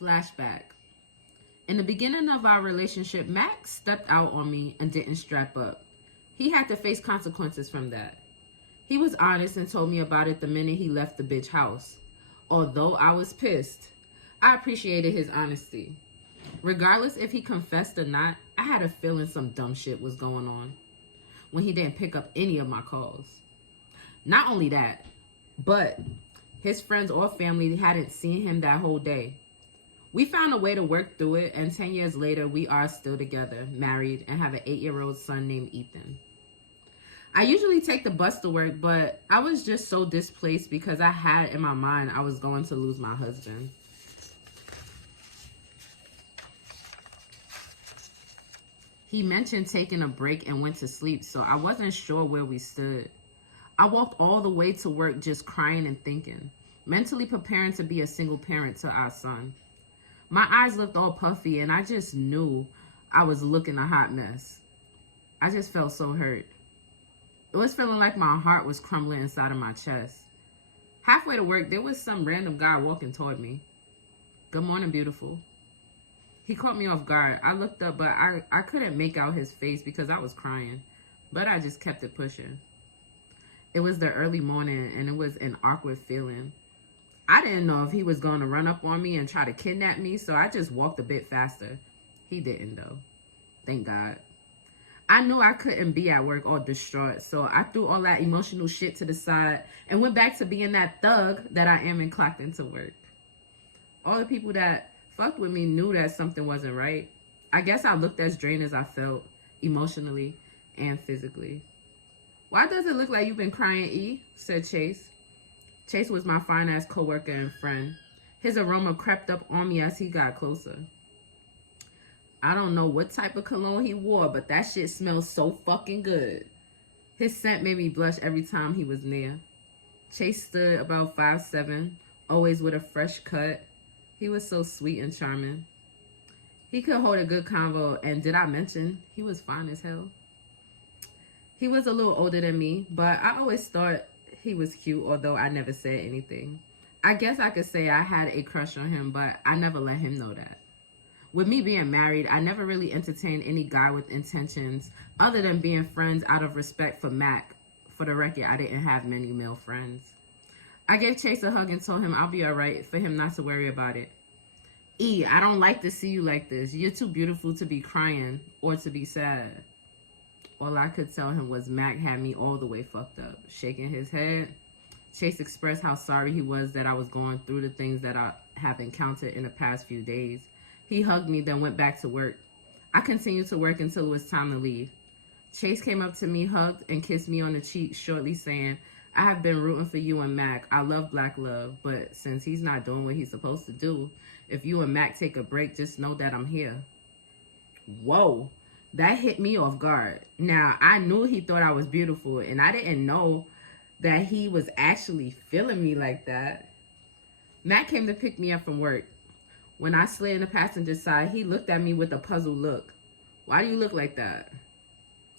Flashback. In the beginning of our relationship, Mac stepped out on me and didn't strap up. He had to face consequences from that. He was honest and told me about it the minute he left the bitch house. Although I was pissed, I appreciated his honesty. Regardless if he confessed or not, I had a feeling some dumb shit was going on when he didn't pick up any of my calls. Not only that, but his friends or family hadn't seen him that whole day. We found a way to work through it, and 10 years later, we are still together, married, and have an 8-year-old son named Ethan. I usually take the bus to work, but I was just so displaced because I had in my mind I was going to lose my husband. He mentioned taking a break and went to sleep, so I wasn't sure where we stood. I walked all the way to work just crying and thinking, mentally preparing to be a single parent to our son. My eyes looked all puffy, and I just knew I was looking a hot mess. I just felt so hurt. It was feeling like my heart was crumbling inside of my chest. Halfway to work, there was some random guy walking toward me. "Good morning, beautiful." He caught me off guard. I looked up, but I couldn't make out his face because I was crying. But I just kept it pushing. It was the early morning, and it was an awkward feeling. I didn't know if he was going to run up on me and try to kidnap me, so I just walked a bit faster. He didn't, though. Thank God. I knew I couldn't be at work all distraught, so I threw all that emotional shit to the side and went back to being that thug that I am and clocked into work. All the people that fucked with me knew that something wasn't right. I guess I looked as drained as I felt, emotionally and physically. "Why does it look like you've been crying, E?" said Chase. Chase was my fine-ass coworker and friend. His aroma crept up on me as he got closer. I don't know what type of cologne he wore, but that shit smells so fucking good. His scent made me blush every time he was near. Chase stood about 5'7", always with a fresh cut. He was so sweet and charming. He could hold a good convo, and did I mention he was fine as hell? He was a little older than me, but I always thought he was cute, although I never said anything. I guess I could say I had a crush on him, but I never let him know that. With me being married, I never really entertained any guy with intentions other than being friends out of respect for Mac. For the record, I didn't have many male friends. I gave Chase a hug and told him I'll be all right, for him not to worry about it. "E, I don't like to see you like this. You're too beautiful to be crying or to be sad." All I could tell him was Mac had me all the way fucked up. Shaking his head, Chase expressed how sorry he was that I was going through the things that I have encountered in the past few days. He hugged me, then went back to work. I continued to work until it was time to leave. Chase came up to me, hugged, and kissed me on the cheek, shortly saying, "I have been rooting for you and Mac. I love black love, but since he's not doing what he's supposed to do, if you and Mac take a break, just know that I'm here." Whoa. That hit me off guard. Now, I knew he thought I was beautiful, and I didn't know that he was actually feeling me like that. Matt came to pick me up from work. When I slid in the passenger side, he looked at me with a puzzled look. "Why do you look like that?"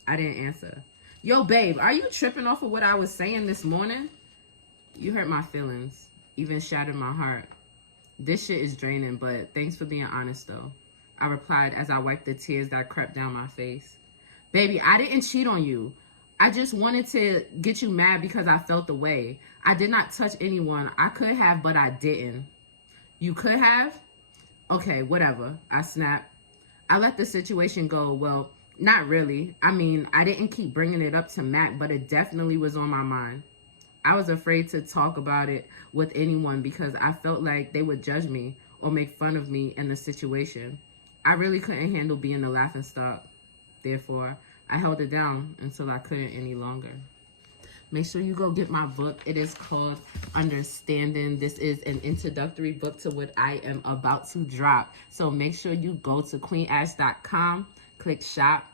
I didn't answer. "Yo, babe, are you tripping off of what I was saying this morning?" "You hurt my feelings, even shattered my heart. This shit is draining, but thanks for being honest, though," I replied as I wiped the tears that crept down my face. "Baby, I didn't cheat on you. I just wanted to get you mad because I felt the way. I did not touch anyone. I could have, but I didn't." "You could have?" "Okay, whatever," I snapped. I let the situation go. Well, not really. I mean, I didn't keep bringing it up to Mac, but it definitely was on my mind. I was afraid to talk about it with anyone because I felt like they would judge me or make fun of me in the situation. I really couldn't handle being the laughingstock. Therefore, I held it down until I couldn't any longer. Make sure you go get my book. It is called Understanding. This is an introductory book to what I am about to drop. So make sure you go to queenash.com, click shop,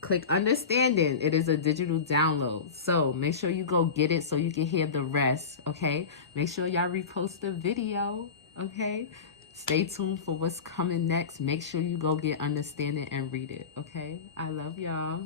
click Understanding. It is a digital download. So make sure you go get it so you can hear the rest, okay? Make sure y'all repost the video, okay? Stay tuned for what's coming next. Make sure you go get Understanding and read it, okay? I love y'all.